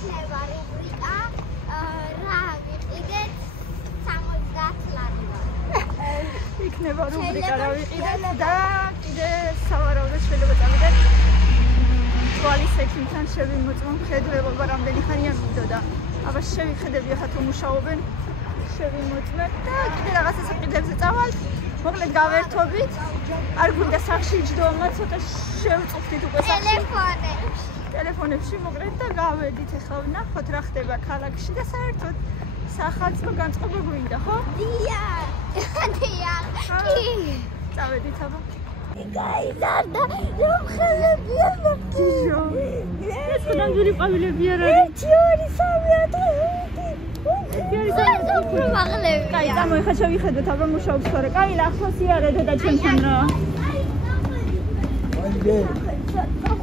იქნება რუბრიკა რა ვიყიდეთ 70 ლარი. იქნება რუბრიკა რა ვიყიდეთ და კიდე სავარაუდოდ შეიძლება წავიდეთ თვალის ექიმთან შევიმოწმო მხედველობა რამდენი ხანია მინდოდა. აბა შევიხედები ახლა თუ მუშაობენ შევიმოწმებ და კიდე რაღაცა საყიდებზე წავალ. მოკლედ გავერთობით. არ გვინდა სახში ჯდომა, ცოტა შევწუხდით უკვე სახში. ტელეფონებში მოკლედ და გავედით ახლა ვნახოთ რა ხდება ქალაქში და საერთოდ სახალხო განწყობა გვინდა, ხო? დიახ. წავედით აბა. გაიზარდა რომ ხელებია მოგდიო. ეს ნამდვილი ყვავილები არ არის. 1 2 3 4 5 კაი, წამოიხა შევიხედოთ აბა მუშაობს ხარ. კაი, ახლა სიარეთო და ჩვენთან რა.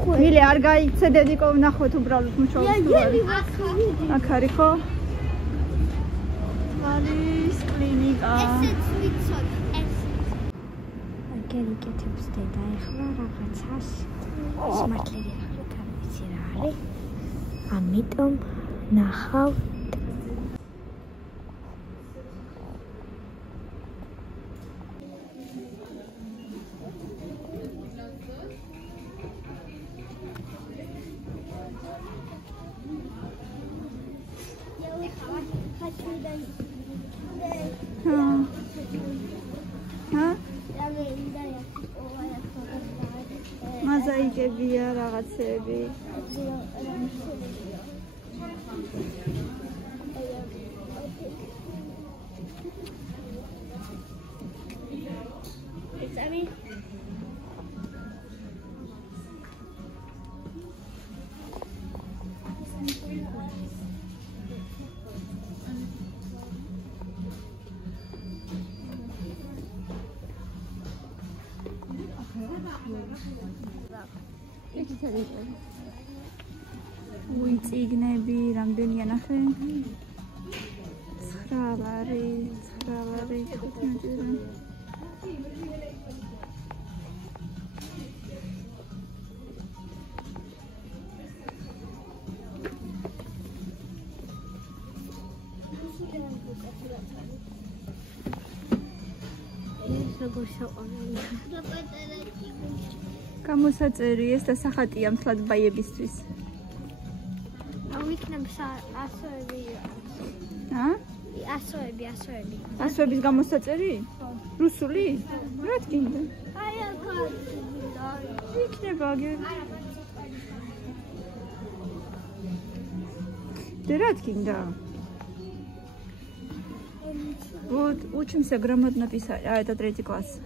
მილე არ გაიცედები კო ვნახოთ უბრალოდ მუშაობს თუ არა. აქ არის ხო? თვალის კლინიკა. ესეც ვიცოდი, ეს. გერიკეთებს დედა ეხლა რაღაცას. სიმართლე ახლა თან ვიცი რა არის. ამიტომ ნახავ მოზაიკებია რაღაცები. უიწიგნები რამდენია ნახე? 9 ლარი, 15 ლარი. გამოსაწერი ეს და სახატია მთლად ბაიებისთვის. ვიქნებ ასოები. ასოები. ასოების გამოსაწერი? რუსული? რა თქინდა? აი აქ იქნება აგერ. და რა თქინდა? Вот, учимся грамотно писать. А, это 3 класс.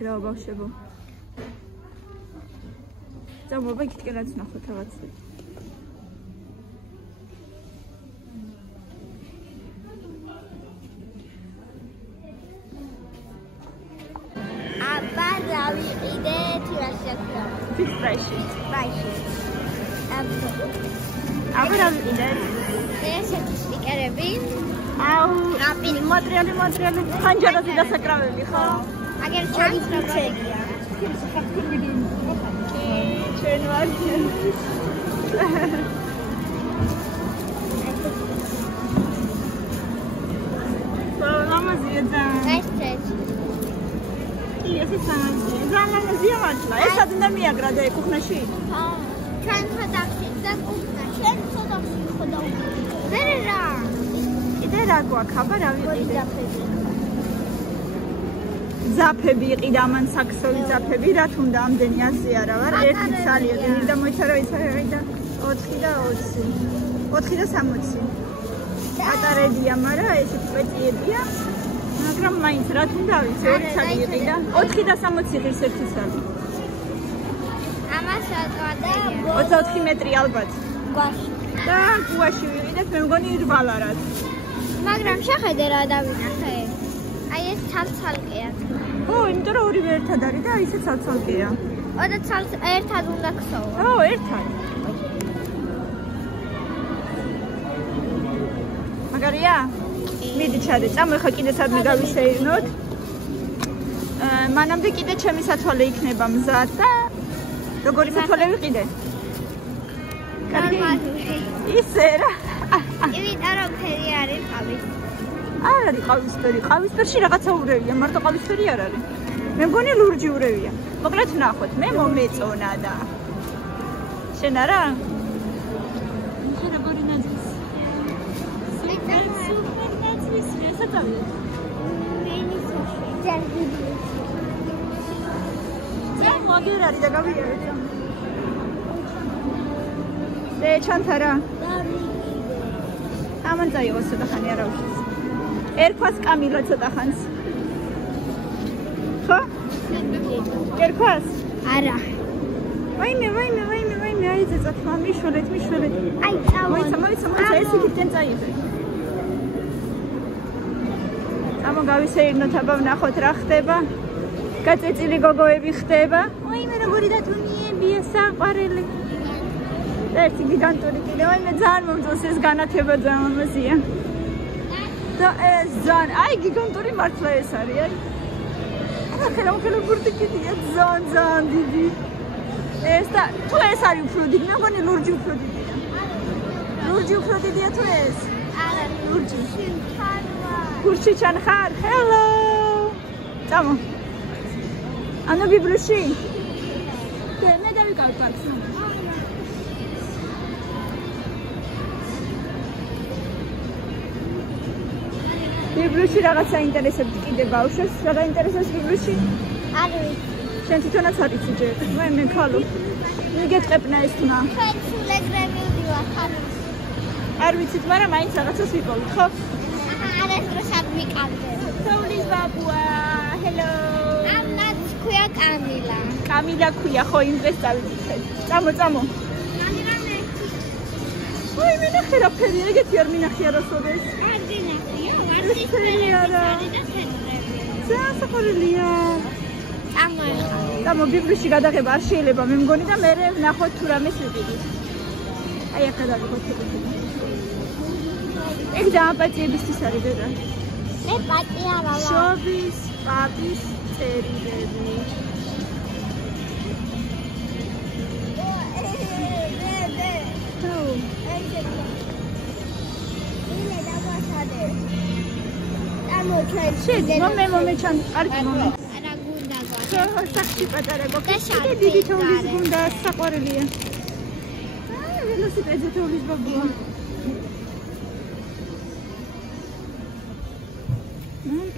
რა ბავშვებო. წამოვა იქითკენაც ნახოთ რაღაც. აბა რა ვიყიდეთ იმასაკრა. ფიქრაში. აბა რა ვიყიდეთ? ესეთი სტიკერები. აუ, მოტრიალი ხანჯარაზე დასაკრავები ხო? აგერ ჩანცრებია. ჩვენ ვარ. ლამაზია და ესეთი. ეს სამაზია. ლამაზია მართლა. ესაც უნდა მიაგრა და ეკუხნაში. ჩვენ ხოდახში და კუხნაში. ჩვენ ხოდახში ხოდავდი. მერე რა? კიდე რა გვაქვს? აბა რა ვიყიდეთ? ზაფები იყიდა ამან საქსოვი ზაფები რა თუნდა ამდენი ასე არა ვარ 1 ცალია და მოიცარა იცარა და 4 და 20 4 და 60 ატარედია მაგრამ ესეთი პეტიებია მაგრამ მაინც რა თუნდა ვიცი 2 ცალი იყიდა 4 და 60 ღირს 1 ცალი ამას ატვადია 24 მეტრი ალბათ გვაში და გვაში ვიყიდეთ მე მგონი 8 ლარად მაგრამ შეხედე რა დავინახე აი ეს ცალ-ცალკეა. ო, იმიტომ რომ ორივე ერთად არის და ისე ცალ-ცალკეა. და ერთად უნდა ქსოვა. ო, ერთად. მარტივია? მიდი ჩადე, წამო ხა კიდე სადმე გავისეირნოთ. მანამდე კიდე ჩემი სათვალე იქნება მზად და როგორი სათვალე ვიყიდე? ისე რა. იმიტომ რომ ფერი არის ყავის. არ არის ყავისფერი. ყავისფერში რაღაცა ურევია, მარტო ყავისფერი არ არის. მე მგონი ლურჯი ურევია. მოკლედ ვნახოთ, მე მომეწონა და შენ არა? შენ როგორი ნაძვის? სუპერ ნაძვის, შესაძლოა. მაგერ არის და გავიარეთ. დე ჩანთარა. ამან წაიღოს ცოტა ხანი არა უშვის. ერქვას კამილა ცოტა ხანს. ხო? ერქვას? არა. ვაიმე, აი ზეწათ მიშველეთ. აი მოიცა, ეს იქიდან წაიღე. წამო გავისეირნოთ, აბა ვნახოთ რა ხდება. გაწეწილი გოგოები ხდება. ვაიმე, როგორი დათუნიებია საყვარელი. ერთი გიგანტური კიდე, ვაიმე, ძალიან მომწონს ეს განათება, ძალიან ამაზია. და ეს ძალიან, აი გიგანტური მართლა ეს არის, აი. ახლა ბურთი კიდია, ძალიან დიდი. ეს და თუ ეს არის უფრო დიდი, მე მგონი ლურჯი უფრო დიდია. ლურჯი უფრო დიდია თუ ეს? არა, ლურჯი. გურში ჩან ხარ? Hello. წამო. ანუ ბიბლოში? მე დავიკავ პარკს. ბიბლოში რაღაცა ინტერესებს კიდე ბავშვებს, რა დაინტერესებს ბიბლოში? არ ვიცი. შენ თვითონაც არ იცი ჯერ. მე ქალო. მიგეთყებნა ეს თმა. ჩვენ სულ ეგრევე ვიდივართ, არ ვიცი. არ ვიცით, მაგრამ მაინც რაღაცას ვიპოვით, ხო? არა, ეს დროს არ ვიყავდე. სოულის ბაბუა, hello. ამას ქვია კამილა. კამილა ქვია, ხო, იმ დღეს წავიდეთ. წამო. ой, მინახე რა ფერი, ეგეთი არ მინახე არასოდეს. არ მინახია, ვარდისფერი არა. ძალიან საყვარელია. წამოიღო. წამო ბიბლიაში გადაღება არ შეიძლება, მე მგონი და მე ვნახოთ თუ რამეს ვიყიდით. აი ახლა დავიღოთ. ეგ დააპატიებისთვის არის დედა. მე პატია რა ვარ. შობის, პაპის წერილები. შედი, მომე ჩან, კარგი მომე. არა გუნდა გვა. ხო, სახში პატარა გოქი. დიდი თოვლის გუნდა, საყვარელია. აი, ველოსიპედზე თოვლის ბაბუა.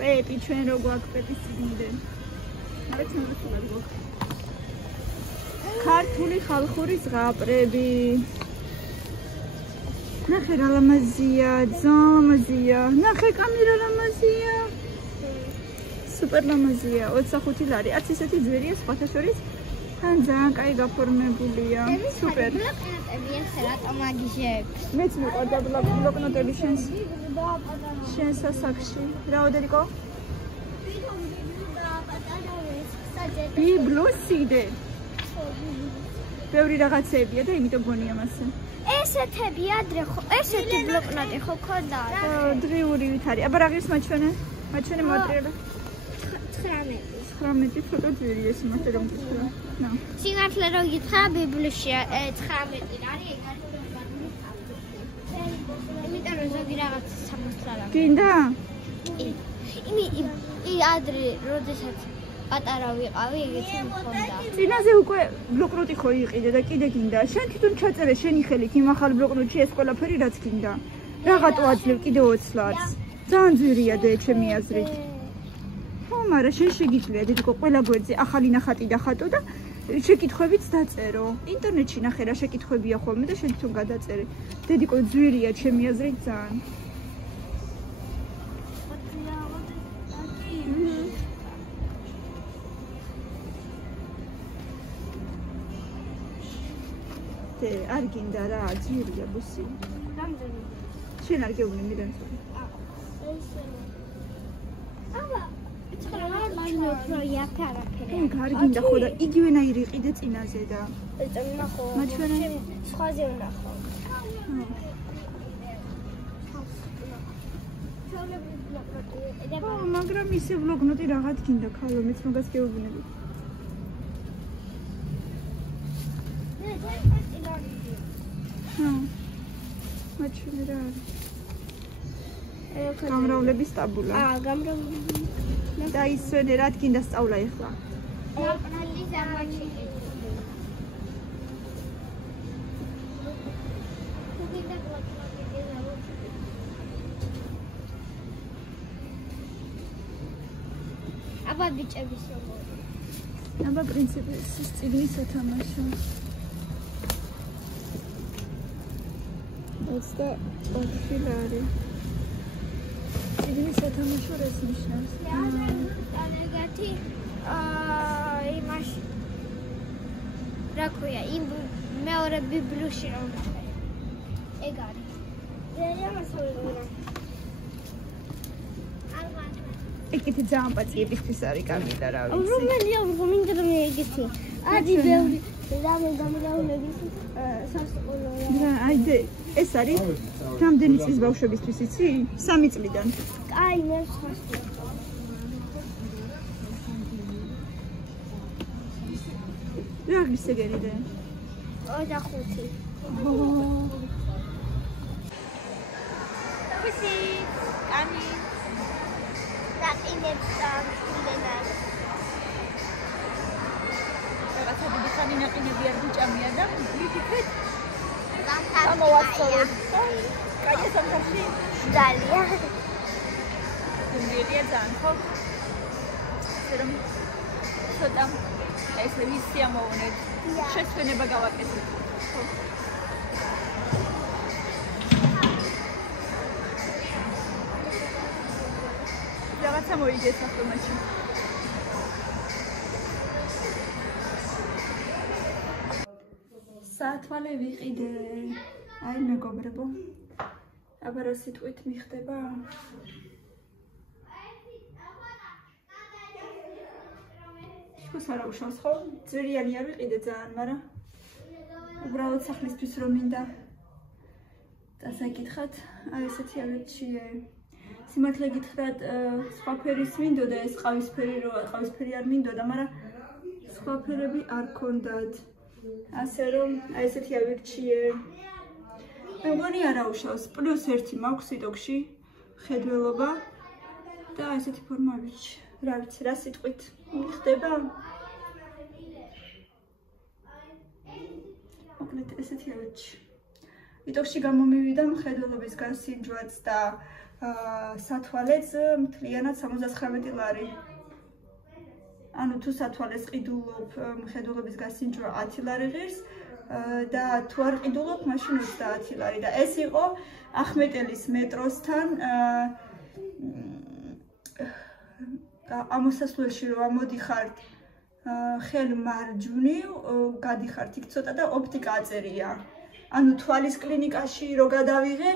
პეპი ჩვენ რო გვაქვს პეპის წინდენ. არის მომწონად გვაქვს. ქართული ხალხური ზღაპრები. ნახე რა ლამაზია, ძალიან ლამაზია. ნახე კამერა ლამაზია. სუპერ ლამაზია. 25 ლარი. არც ისეთი ძვირია სხვათა შორის. თან ძალიან კაი გაფორმებულია. სუპერ. ბლოკნოტები ეს რატომ აგიჟებს? მეც მიყვარდა ბლოკნოტები შენს სასახში. რაოდენიკო? ბიბლოსიდე. ბევრი რაღაცებია და იმიტომ გონია მასე. ესეთები ადრე ხო, ესეთი ბლოკნოტი ხო ქონდა? ხო, დრიურივით არის. აბა რა ღირს მაჩვენე მოტრიალა. 19 ცოტა ძვირი ეს იმათე რომ გითხრა. ნა. სიმართლე რომ გითხრა ბიბლიაში 19 არის, ეგ არის იმიტომ რომ ზოგი რაღაც სამართლა რა. გინდა? კი, ადრე როდესაც პატარა ვიყავი, ეგეთი მქონდა. წინაზე უკვე ბლოკნოტი ხო იყიდე და კიდე გინდა. შენ თვითონ ჩაწერე შენი ხელით იმ ახალ ბლოკნოტში ეს ყველაფერი რაც გინდა. რაღაცო აძლევ კიდე 20 ლარს. ძალიან ძვირია და ჩემი აზრით. ხო, მაგრამ შენ შეგიძლია დედიკო ყველა გვერდზე ახალი ნახატი დახატო და შეკითხვებიც დაწერო. ინტერნეტში ნახე რა შეკითხვებია ხოლმე და შენ თვითონ გადაწერე. დედიკო ძვირია ჩემი აზრით ძალიან. არ გინდა რა, ძვირია ბუსი. რამდენი? შენ არ გეუბნე მიდან სულ. აბა, ენ გარგინდა ხო და იგივენაირი იყიდე წინაზე და. ნახო. მაჩვენე. სხვაზე ვნახო. მაგრამ ისე ვლოგნოტი რაღაც გინდა ქალო მეც მაგას გეუბნები. მაჩვენე რა არის? გამრავლების ტაბულა. გამრავლების. და ისვენე რა გინდა სწავლა ეხლა? აბა ბიჭების როგორი? აბა პრინციპის წიგნი სათამაშო. 24 ლარი. წიგნი სათამაშო რას ნიშნავს? ნეგატი იმაში რა ქვია იმ მეორე ბიბლიოში რომ ეგ არის. ეკეთი ძალიან პაციენტისთვის არის კარგი და რა ვიცი. რომელია მინდა რომ ეგეთი. ადი ბევრი რამე გამრავლების სასწაულოა. რა აიდე ეს არის რამდენი წლის ბავშვებისთვის იცი? 3 წლიდან. აი მე ხასტი. რა გისე გერიდე? 25. ვისი? კანი დაკინებს ამილენას. რაღაცა დიდი ხანი ნაყინები არ გიჭამია და ვიფიქრეთ გამოვაცხოვოთ. კაია სამხარში ძალიან. გუნდია ძალიან ხო? რომ ცოტა ეს ვისი ამოვონეთ. შეცვენება გავაკეთეთ. ხო. რაღაცა მოიგეთ ავტომატში. სათვალე ვიყიდე. აი მეგობრებო. აბა რა სიტყვით მიხდება? შუს არა უშავს ხო? ძვირიანი არ ვიყიდე ძალიან, მაგრამ უბრალოდ სახლისთვის რომ მინდა დასაკითხათ, აი ესეთი ავეჩიე. სიმართლე გითხრათ, სხვა ფერის მინდოდა, ეს ყავისფერი არ მინდოდა, მაგრამ სხვა ფერები არ ქონდათ. ასე რომ, აი ესეთი ავირჩიე. მე მგონი არა უშავს, +1 მაქვს სიტოქში, ხედველობა და აი ესეთი ფორმა ავირჩიე. რა ვიცი, რა სიტყვით მიხდება? მოკლედ ესეთი ავირჩიე. იტოქში გამომივიდა მხედველობის განსინჯვაც და სათვალეც მთლიანად 79 ლარი. ანუ თუ სათვალეს ყიდულობ მხედველობის განსინჯვა 10 ლარი ღირს და თუ არ ყიდულობ მაშინ 30 ლარი და ეს იყო ახმეტელის მეტროსთან ამოსასვლელში რომ ამოდიხართ ხელმარჯვნივ გადიხართ იქ ცოტა და ოპტიკა აწერია. ანუ თვალის კლინიკაში რო გადავიღე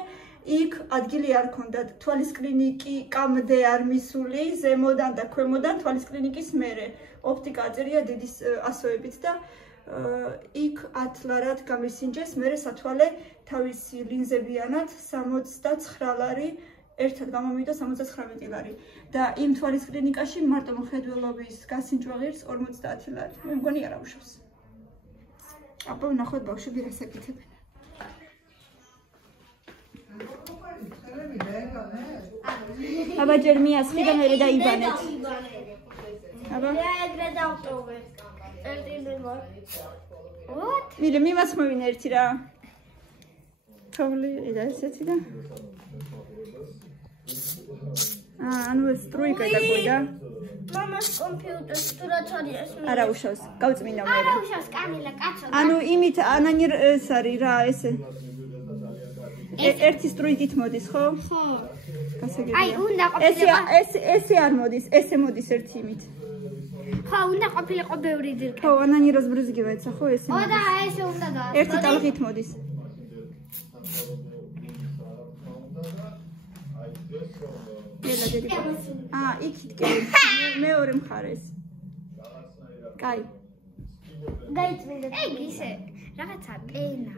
იქ ადგილი არ ქონდათ. თვალის კლინიკი კამდე არ მისული, ზემოდან და ქვემოდან თვალის კლინიკის მერე. ოპტიკა აწერია დიდი ასოებით და იქ 10 ლარად გამისინჯეს, მერე სათვალე თავისი ლინზებიანად 69 ლარი, ერთად გამომივიდა 79 ლარი. და იმ თვალის კლინიკაში მარტო მხედველობის გასინჯვა ღირს 50 ლარი. მე მგონი არა უშავს. აბა ვნახოთ ბავშვები რას აკეთებენ. აბა ჯერ მიასხი და მერე დაიბანეთ. აბა ეგრე დავტოვე. მირე მიმასხმევინ ერთი რა. თოვლი და ესეთი და ანუ ეს სტრუიკა დაგვიდა. მამას კომპიუტერს თურაც არის ეს. არა უშავს, გავწმინდა მერე. არა უშავს, კანილა კაცო. ანუ იმით ანანირ ეს არის რა ესე. ერთი სტრუიკით მოდის, ხო? ხო. გასაგებია. აი, უნდა ყოფილიყო. ესე არ მოდის, ესე მოდის ერთი იმით. ხო, უნდა ყოფილიყო ბევრი ძირკე. ხო, ანანიროს ბრიზგივაცა, ხო, ესე. ხო და ესე უნდა და. ერთი ტალღით მოდის. ელა დედი. იქით კი. მეორე მხარეს. კაი. გაიწმინდა. ეგ ისე რაღაცა პენა.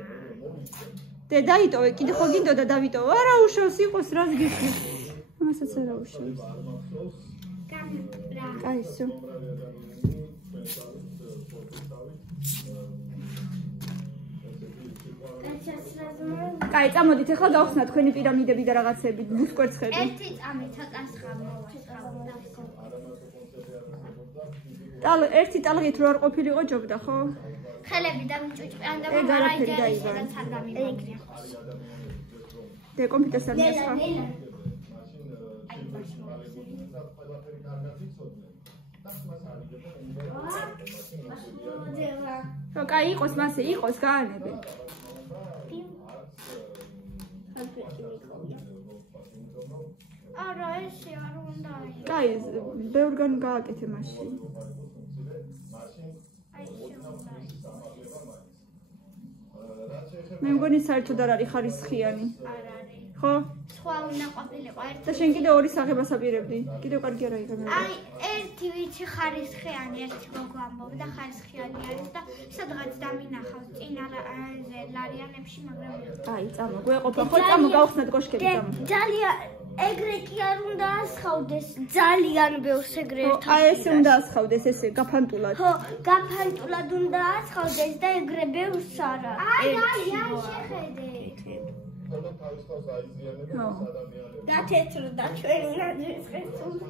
და დაიტოვე, კიდე ხო გინდოდა დავიტოვო. არა უშავს იყოს, რას გიხდი. მასაც არა უშავს. კაი, всё. კაი, წამოდით, ახლა გავხსნა თქვენი პირამიდები და რაღაცები, ბუსკვერცხები. ერთი წამი ცოტა სხა ერთი ტალღით რო არ ყოფილიყო ჯობდა, ხო? ხელები და მჭუჭყიან და არაფერი დაიბა. და კომპიუტერს არ მიესხა. ხო, კაი, იყოს მასე, იყოს გაანებე. არა, ესე არ უნდა. კაი, ბევრგან გააკეთე მაშინ. მე მგონი საერთოდ არ არის ხარისხიანი. არ არის. ხო? სხვა უნდა ყოფილიყო ერთი. და შენ კიდე ორი საღებას აპირებდი. კიდევ კარგი არა იღებ. აი, ერთი ვიცი ხარისხიანი, ერთი გოგო ამბობდა ხარისხიანი არის და სადღაც დამინახავს წინა ლარიანებში, მაგრამ კაი, წამო, გვეყოფა. ხო, წამო, გავხსნათ კოშკები, წამო. ძალიან ეგრეთი არ უნდა ასხავდეს, ძალიან ბევრს ეგრეთ. აი, ესე უნდა ასხავდეს, ესე გაფანტულად. ხო, გაფანტულად უნდა ასხავდეს და ეგრე ბევრს არა. აი, შეხედე. და თეთრი და ჩვენი ნაძვის ხესული.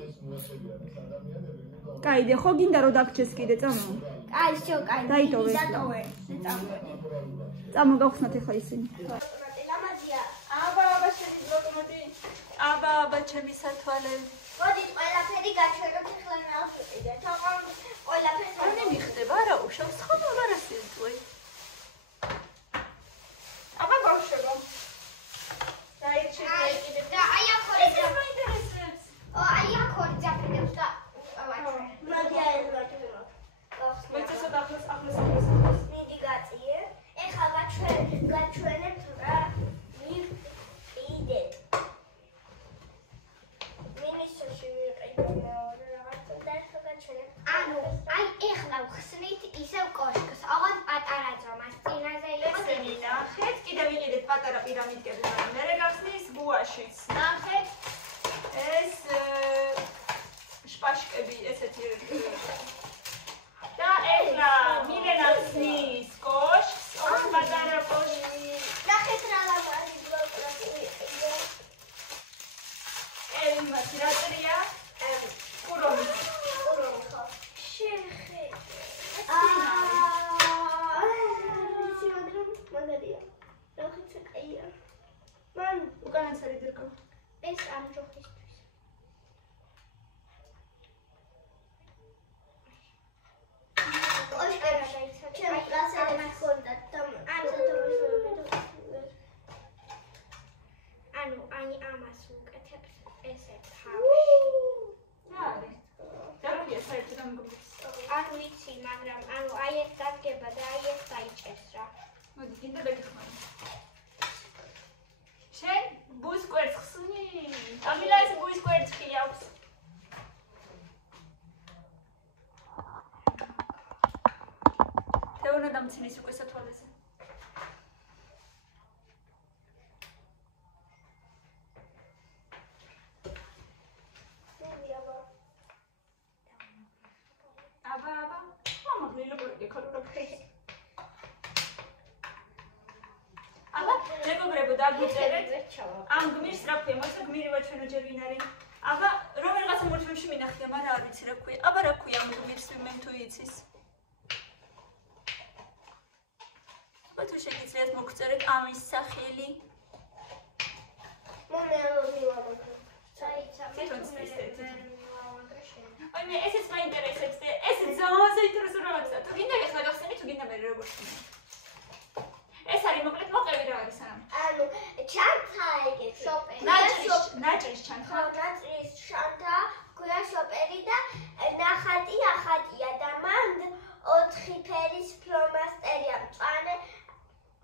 კაი, ხო გინდა რომ დაგჭეს კიდე, წამო. აი, შო, კაი. დაიტოვე. დატოვე. წამოდი. წამო, გავხსნათ ახლა ისინი. ლამაზია. აბა, შენი ბლოკმოტი. აბა, ჩემი სათვალე. მოდით, ყველაფერი გაჩვენოთ, ახლა ნავშევიდეთ. თოყომ ყველაფერს არ მიხდება, არა უშავს, ხო, არა სიტყვი. აბა, გავშევო. და აი ახორი დაინტერესებს. აი ახორი ძაფრებს და მოდია ეს გაჩვენო. მეცესა ახლოს. მიდი გაწიე. ეხლა გაჩვენებთ რა მიყიდეთ. მინისოში მიყიდეთ რაღაცა და ეხლა გაჩვენებთ. ანუ აი ეხლა ვხსნით ისევ კოშკს. ოღონდ პატარა ძომას წინაზე იყო წინიდა. ხეთ კიდე ვიყიდეთ პატარა პირამიდები, მაგრამ მე გახსნის გუაშიც. ნახეთ ეს შპაშკები ესეთი და ეხლა მილენა ხსნის კოშკს, ორი პატარა კოშკი. ნახეთ რა ლამაზი ბლოკები. იმას რა წერია? კურომი. ხო. შეხედე. მაგარია. რაღაცა კაია. მან უკანაც არის დირკო. ეს ამ ჯოხისთვის. კოშკებში ჩემი კლასელები ჰქონდათ და ანუ აი ამას უკეთებს ესეთ თავში. რა არის? დარგია საერთოდ ამ გრუპს. არ ვიცი, მაგრამ ანუ აი ეს დადგება და აი ეს დაიჭერს რა. მოდი, კიდე დაგიხმარი. შენ ბუსკვერცხს ხსნი? ამილა ეს ბუსკვერცხი აქვს. თეონა დამცინის უკვე სათვალეზე. აბა, მამა გილობოდი ქოროფე. აბა, მეგობრებო, დაგვიწერეთ. ამ გმირს რა ქვია? მოიცა გმირი ვაჩვენო ჯერ ვინ არის? აბა, რომელიღაცა მულტფილმში მინახია, მაგრამ არ ვიცი რა ქვია. აბა, რა ქვია ამ გმირს მე თუ იცის? აბა, თუ შეგიძლიათ მოგწერეთ ამის სახელი. აი მე ესეც მაინტერესებს და ესეც ძალიან საინტერესო რაღაცაა. თუ გინდა ეხლა გავხსენე, თუ გინდა მე როგორ ხსნი. ეს არის მოკლედ მოყევი რა არის ამ? ანუ ჩანთა ეგეთ შოპერი. ნაჭრის ჩანთა. ხო, ნაჭრის ჩანთა, ქვია შოპერი და ნახატი ახატია და მანდ 4 ფერის ფლომასტერია, მწვანე,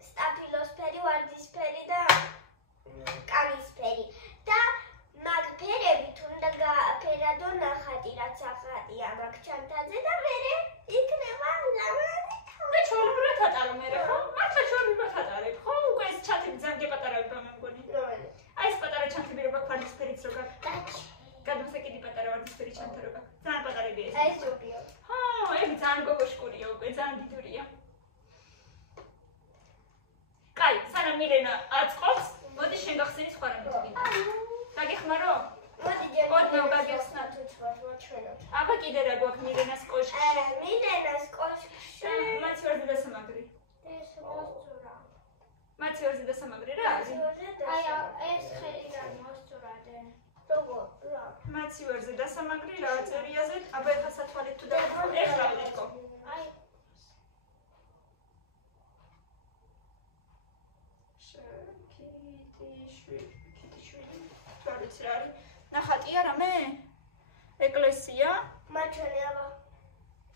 სტაფილოსფერი, ვარდისფერი და კანისფერი. და მაგ ფერებით უნდა გააფერადო ნახატი, რაც ახატია მაგ ჩანთაზე და მერე იქნება ლამაზი. და ჩვეულებრივად ატარო მე ხო? მართლა ჩვეულებრივად ატარებ ხო? უკვე ეს ჩათები ძალიან პატარავება მე მგონი. რომელი? აი ეს პატარა ჩათები რო გაქვს ვარდისფერიც რო გაქვს. ეს ზურია. ეგ ძალიან გოგოშკურია უკვე, ძალიან დიდურია. კაი, სანამ მილენა აწყობს, მოდი შენ გახსენი სხვა რამე გინდა. დაგეხმარო? მოდი ჯერ გაგიხსნა თუ ჩვენოთ. აბა კიდე რა გვაქვს მილენას კოშკში? მილენას კოშკში. მათი ვარზე დასამაგრი. ეს მოსწურა. მათი ვარზე დასამაგრი რა არის? აი ეს ხელიდან მოსწურადე. როგორ რა? მათი ვარზე დასამაგრი რა წერიაზე? აბა ეხლა სათვალით თუ დავხო, ეხლა ვიტყო. აი ნახატია რამე? ეკლესია? მაჩვენე აბა.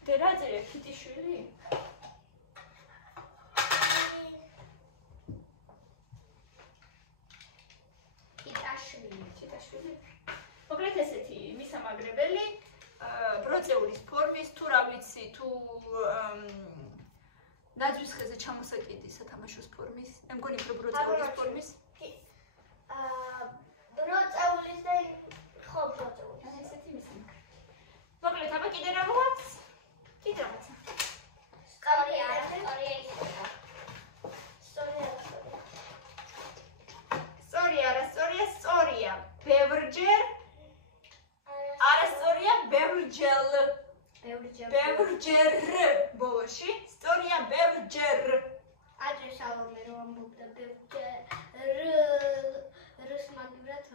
დერაძეა ქიტიშვილი? ქიტაშვილი. მოკლედ ესეთი მისამაგრებელი, ბროწეულის ფორმის, თუ რა ვიცი, თუ ნაძვის ხეზე ჩამოსაკიდი სათამაშოს ფორმის, მე მგონი ბროწეულის ფორმის. ბროწეულის და ხო ბროწეულის. ესეთი მისამაგრებელი. მოკლედ აბა კიდე რა გვაქვს? კიდე რაღაცა. სწორია, სწორია ისაა. სწორია. ბევრჯერ არასწორია ბევრჯერ. ბევრჯერ ბოლოში. სწორია ბევრჯერ. ადრე შალომე რომ ამბობდა ბევრჯერ რს მაგივრად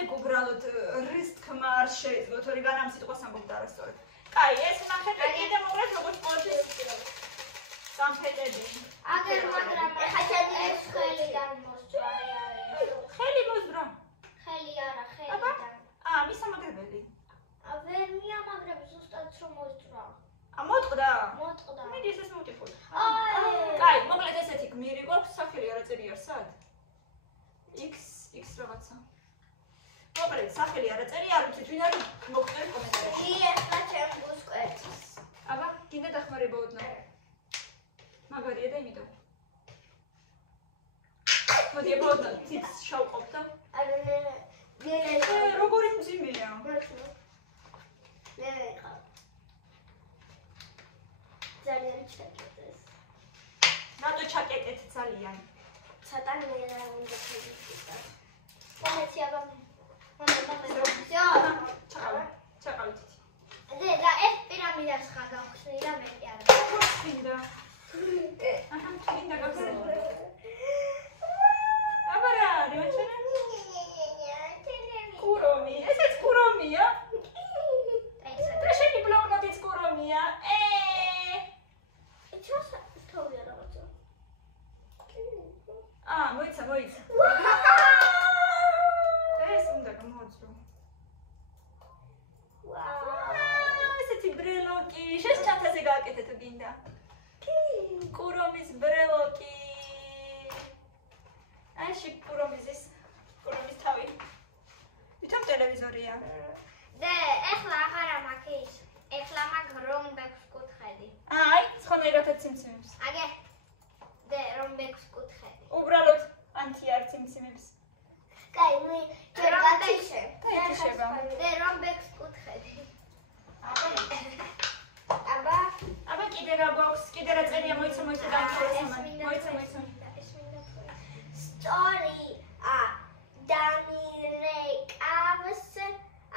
ეგ უბრალოდ რის თქმა არ შეიძლება, თორე განამ სიტყვას ამბობდა არასწორად. კაი, ეს ნახეთ კიდე მოკლედ როგორც ყოველთვის სამფეთები. აგერ მაგრამ ხაჭად ეს ხელიდან მოსწვა. ხელი მოსძრა. ხელი არა, ხელიდან. მისამაგრებელი. ვერ მიამაგრებ ზუსტად რომ მოსწვა. მოტყდა? მოტყდა. მიდი ეს მოტიფოთ. აი. კაი, მოკლედ ესეთი გმირი გვაქვს, სახელი არა წერია სად? X რაღაცა. მოკლედ სახელი არა წერია, არ ვიცი ვინ არის, მოგწერთ კომენტარებში. ეხლა ჩემ გუსკვერცს. აბა, კიდე დახმარება ოდნავ. მაგარია და იმიტომ. მოდი აბა ოდნავ ციც შავყობ და. არა მე როგორი მძიმეა. მე ხა. ძალიან ჩაკეტეს. რატო ჩაკეტეთ ძალიან? ცოტა მე რა უნდა შეიძლება. მომეცი აბა. всё. ჩაყავით. და ეს პირამიდას ხა გავხსნი და მე კი არა. თინდა. თინდა გავხსნი. აბა რა, რჩენე? კურომი, ესეც კურომია? და შენი ბლოკნოტიც კურომია. ჩას თოვია რაღაცა. მოიცა. ეს უნდა გამოძრო. ესეთი ბრელოკი, შენ ჩათაზე გააკეთე თუ გინდა. კურომის ბრელოკი. აი კურომის თავი. თვითონ ტელევიზორია. და ეხლა აღარა მაქვს ის. ეხლა მაქვს რომბექს კუთხედი. აი, სხვანაირად ციმციმებს. აგე. და რომბექს კუთხედი. უბრალოდ ანტიარ ციმციმებს. კაი, მე ჯერგატიშე. გაიჩება. და რომბექს კუთხედი. აბა კიდე რა გვაქვს? კიდე რა წერია მოიცა დაიწყოს. მოიცა. Story დამირეკავს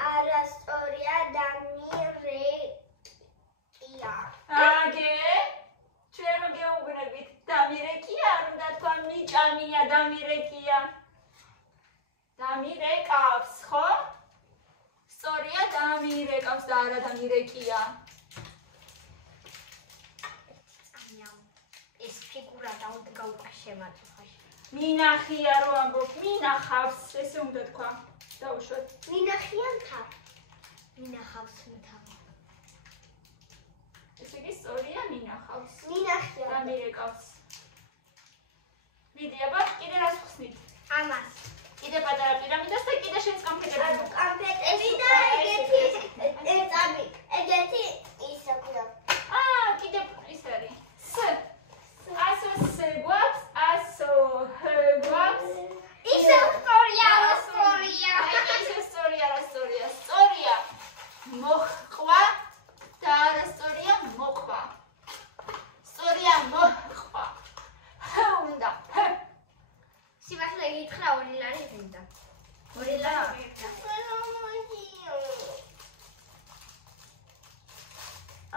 არასწორია დამირეკია. აგე ჩვენ რომ გეუბნებით დამირეკია არ უნდა თქვა მიჭამია დამირეკია. დამირეკავს ხო? სწორია დამირეკავს და არა დამირეკია. ეს ფიგურა დაუდგა უკვე შემაწუხა. მინახია რო ამბობ, მინახავს, ესე უნდა თქვა. დაუშვათ. მინახიან თავ. მინახავს თავ. ესე იგი სწორია მინახავს. მინახიან. დამირეკავს. მიდი აბა, კიდე რას ხსნით? ამას. კიდე პატარა პირამიდას და კიდე შენს კომპიუტერზე. კომპიუტერი და ეგეთი ეწამი. ეგეთი ისე ქვია. კიდე ის არის. ასო გვაქვს, ასო გვაქვს. ისე სწორია. ისე სწორია. მოჰყვა მითხრა 2 ლარი მინდა. 2 ლარი მინდა.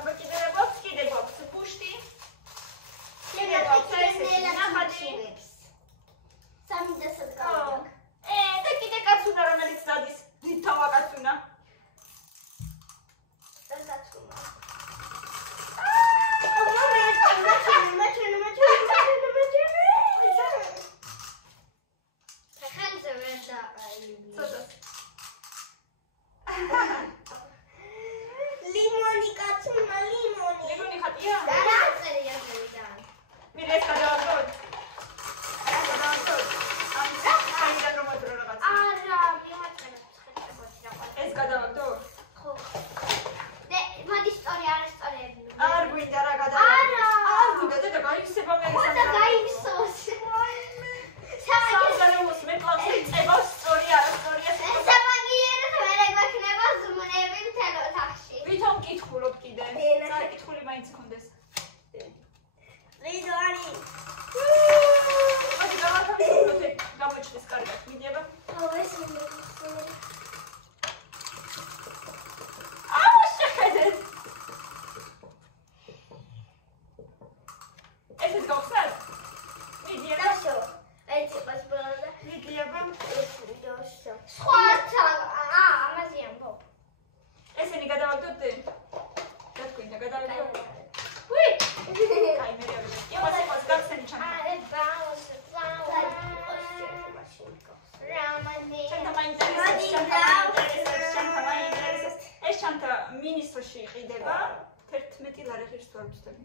აბა კიდე გვაქვს ფუშტი. კიდე გვაქვს ესეთი ნახატი. სამი დასად გავიგე. და კიდე კაც უნდა რომელიც დადის თავა კაც უნდა. მინისოში იყიდება 11 ლარი ღირს თუ არ ვცდები.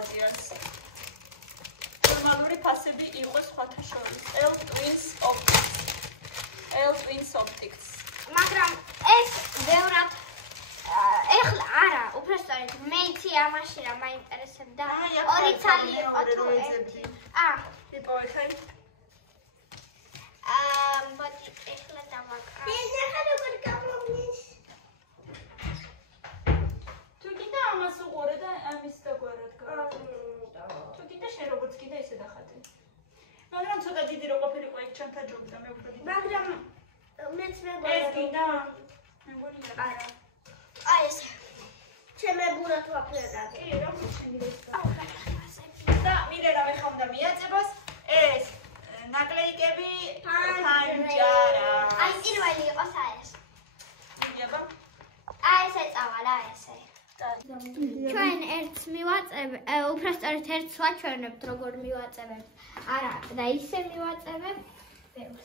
აზიარს. ნორმალური ფასები იყო სხვათა შორის. L Twins Optics. მაგრამ ეს ბევრად ეხლა არა, უბრალოდ მე იცი ამაში რა მაინტერესებდა. ორი ცალი იყო თუ ერთი. იპოვე მოდი ეხლა დავაკრა. ეხლა როგორ გამოვლის? თუ კიდე ამას უყურე და ამის დაგვარად გავა. თუ კიდე შენ როგორც კიდე ისე დახატე. მაგრამ ცოტა დიდი რო ყოფილიყო იქ ჩანთა ჯობდა მე უფრო დიდი. მაგრამ მეც მეგონა ეს კიდე მეგონია არა. აი ეს ჩემებურად ვაფერდა. კი, როგორც შენი და მიდე რა ხა უნდა მიაწებას ეს ნაკლეიკები ფანჯარა. აი პირველი იყო საერთოდ. მიდიაბა. აი ეს ეწავა რა ესე. ჩვენ ერთს მივაწევ, უბრალოდ ერთს ვაჩვენებთ როგორ მივაწევებთ. არა, და ისე მივაწევებთ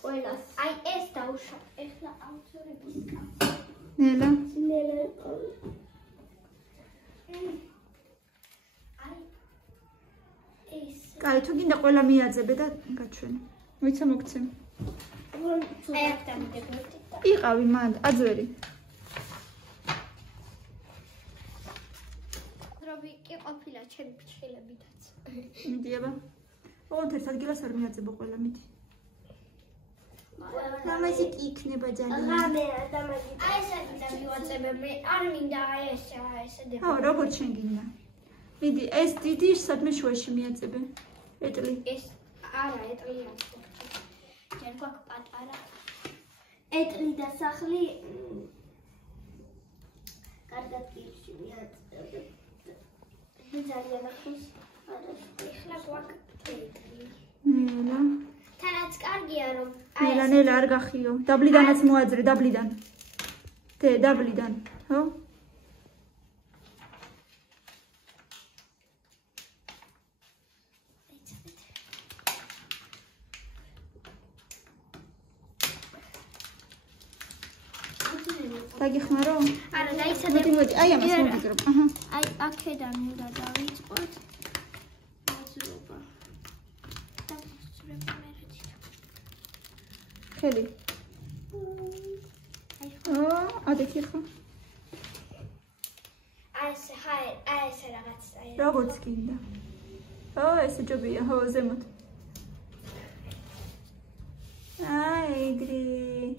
ყველას. აი ეს დაუშვა. ეხლა აუცილებლად კაცი. ნელა. აი ეს. კაი, თუ გინდა ყველა მიაძებე და გაჩვენე. მოიცა მოგცემ. აი აქ დამიდებოდი. იყავი მანდ, აძვერი. რობიკი ყოფილა ჩემი ფრჩხილებითაც. მიდიაბა. ოღონდ ერთ ადგილას არ მიაძებო ყველა მიდი. ლამაზი იქნება ძალიან. აი ესე დავივაწებე მე არ მინდა აი ესე დებ. როგორც შენ გინდა. მიდი, ეს დიდი სადმე შუაში მიაწებე. ეტლი. ეს არა, ეტლი არ ხდება. ჯერ გვაქვს პატარა. ეტლი და სახლი კარგად გიჩი მიაწებე. ძალიან ახოს. ეხლა გვაქვს ეტლი. ნელა. თანაც კარგია რომ ნელა არ გახიო. დაბლიდანაც მოაძრე, დაბლიდან. დაბლიდან, ხო? დაგიხმარო? არა, დაიცადე. მოდი, აი ამას მოვიგრობ. აჰა. აი აქედან უნდა დავიწყოთ. მოძრობა. დავსწრებ მე რითი. ხელი. ადეთი ხო? აი ესე რაღაც აი. როგორც გინდა. ესე ჯობია, ხო, ზემოთ. აი, ეგრე.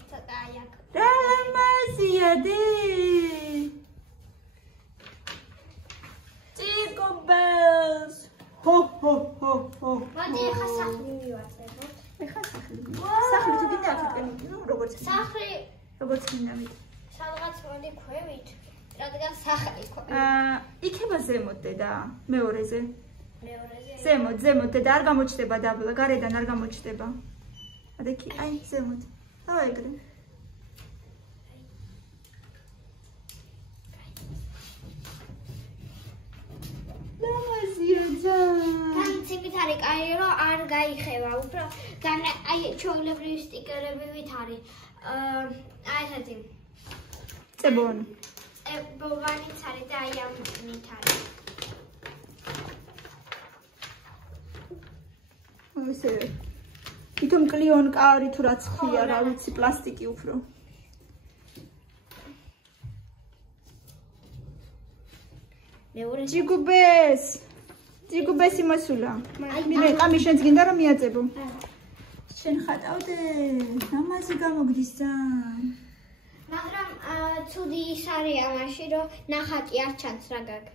ცოტა აი აქ. რა ლამაზია დი. Jingle ho ho ho ho. მოდი ახლა სახლი მივაწევოთ. ეხა სახლი. სახლი თუ გინდა აქეთკენ, ნუ როგორც გინდა. სახლი როგორც გინდა მით. სადღაც მოდი ქვევით. რადგან სახლი ქვევით. იქება ზემოთ დედა, მეორეზე. მეორეზე. ზემოთ დედა არ გამოჩდება დაბლა, გარედან არ გამოჩდება. ადექი, აი ზემოთ. აუ ეგრე. ლამაზია ძალიან. განცებით არის კაი რომ არ გაიხევა, უფრო აი ჩაოლებრივი სტიკერებივით არის. აი ესეთი. წებოვანი. წებოვანიც არის და აი ამით არის. ესე თვითონ კლიონ კარი თუ რაც ხია, რა ვიცი, პლასტიკი უფრო. ჯიგუბესი მოსულა. მინე ყამი შენს გინდა რომ მიაწებო. შენ ხატავდე, ამაზე გამოგდის ძალიან. მაგრამ ცუდი ის არის ამაში რომ ნახატი არ ჩანს რა გაქვს.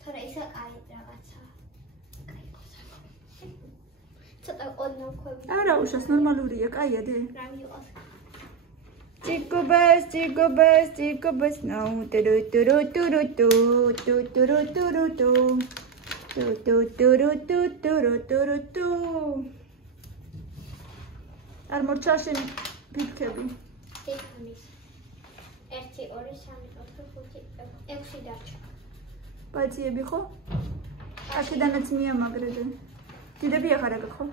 თორე ისე კაი რაღაცა. ცოტა ყოდნაქვები. არა, უშავს ნორმალურია, კაია დე. რა მიიღოს? Jigobes, no. არ მორჩაშენ ფიქრები. ეკონის. 1 2 3 4 5 6 დარჩა. ბაძიები ხო? აქედანაც მიამაგრებე. დიდები აღარ აგ ხო?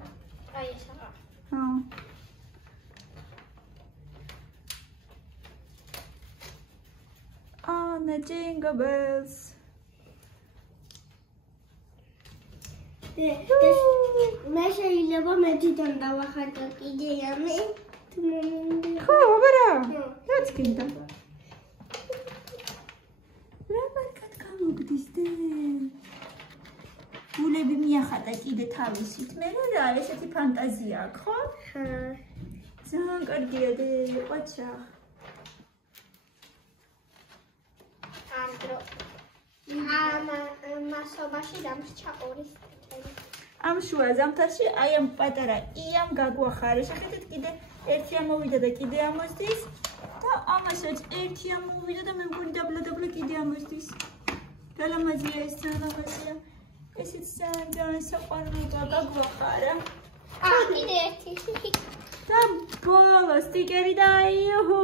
აი ეს არა. The jingle bells. მე შეიძლება მეთიდან დავახატო კიდე ამე თუ მომინდა. ხო, აბარა. რაც გინდა. რამაკად გამოგდის დე? გულები მიახატა კიდე თავისით. მე რა ესეთი ფანტაზია აქვს, ხო? ხა. ძალიან კარგია დე, ყოჩა. მასობაში დამრჩა ორი სტექელი. ამ შუა ზამთარში აი ამ პატარა იამ გაგვახარე. შეხედეთ კიდე ერთი ამოვიდა და კიდე ამოსდის და ამასაც ერთი ამოვიდა და მე მგონი დაბლა კიდე ამოსდის. დალამაზია ეს დალამაზია. ესეც ძალიან საყვარელი გაგვახარა. კიდე ერთი. და ბოლო სტიკერი და იუჰუ.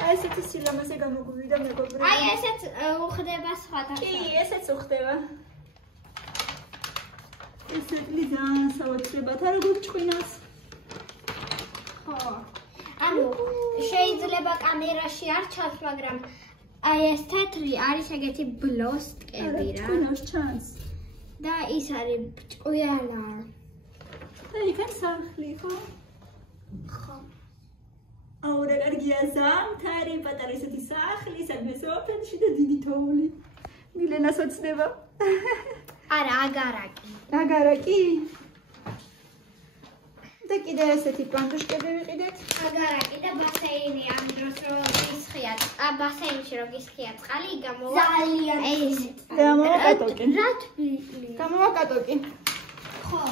აი ესეთი სილამაზე გამოგვივიდა მეგობრებო. აი ესეც უხდება სხვადასხვა. კი, ესეც უხდება. ესეთი ძალიან საოცრებათა როგორ ჭყვინავს. ხო. ანუ შეიძლება კამერაში არ ჩანს, მაგრამ აი ეს თეთრი არის ეგეთი ბლოსტკები რა. ჭყვინავს ჩანს. და ის არის ჭკვიანა. და იქან სახლი, ხო? ხო. აუ რა კარგია ზამთარი, პატარა ესეთი სახლი, სადმე სოფელში და დიდი თოვლი. მილენას ოცნება. არა, აგარაკი. აგარაკი? და კიდე ესეთი პანდუშკები ვიყიდეთ. აგარაკი და ბასეინი ამ დროს რო ისხია, ბასეინში რო ისხია წყალი, გამოვა. ძალიან ისეთ. გამოვაკატოკი. რა თვლი? გამოვაკატოკი. ხო.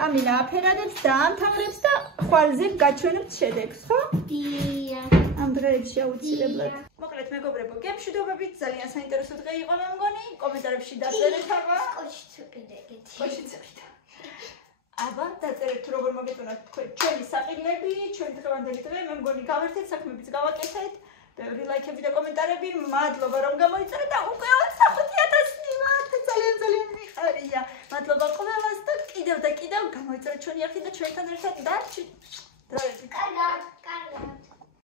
კამინა აფერადებს და ამთავრებს და ხვალზე გაჩვენებთ შედეგს, ხო? დია. ამ დღეებში აუცილებლად. მოკლედ მეგობრებო, გემშვიდობებით, ძალიან საინტერესო დღე იყო მე მგონი. კომენტარებში დაწერეთ აბა. კოშიც კიდე ეგეთი. კოშიც კიდე. აბა, დაწერეთ თუ როგორ მოგეწონათ ჩვენი საყიდლები, ჩვენი დღევანდელი დღე, მე მგონი გავერთეთ, საქმეებიც გავაკეთეთ. ბევრი ლაიქები და კომენტარები, მადლობა რომ გამოიწერეთ და უკვე 25,000 მივართ. ძალიან მიხარია. მადლობა ყველას და კიდევ გამოიწერეთ ჩვენი არხი და ჩვენთან ერთად დარჩით.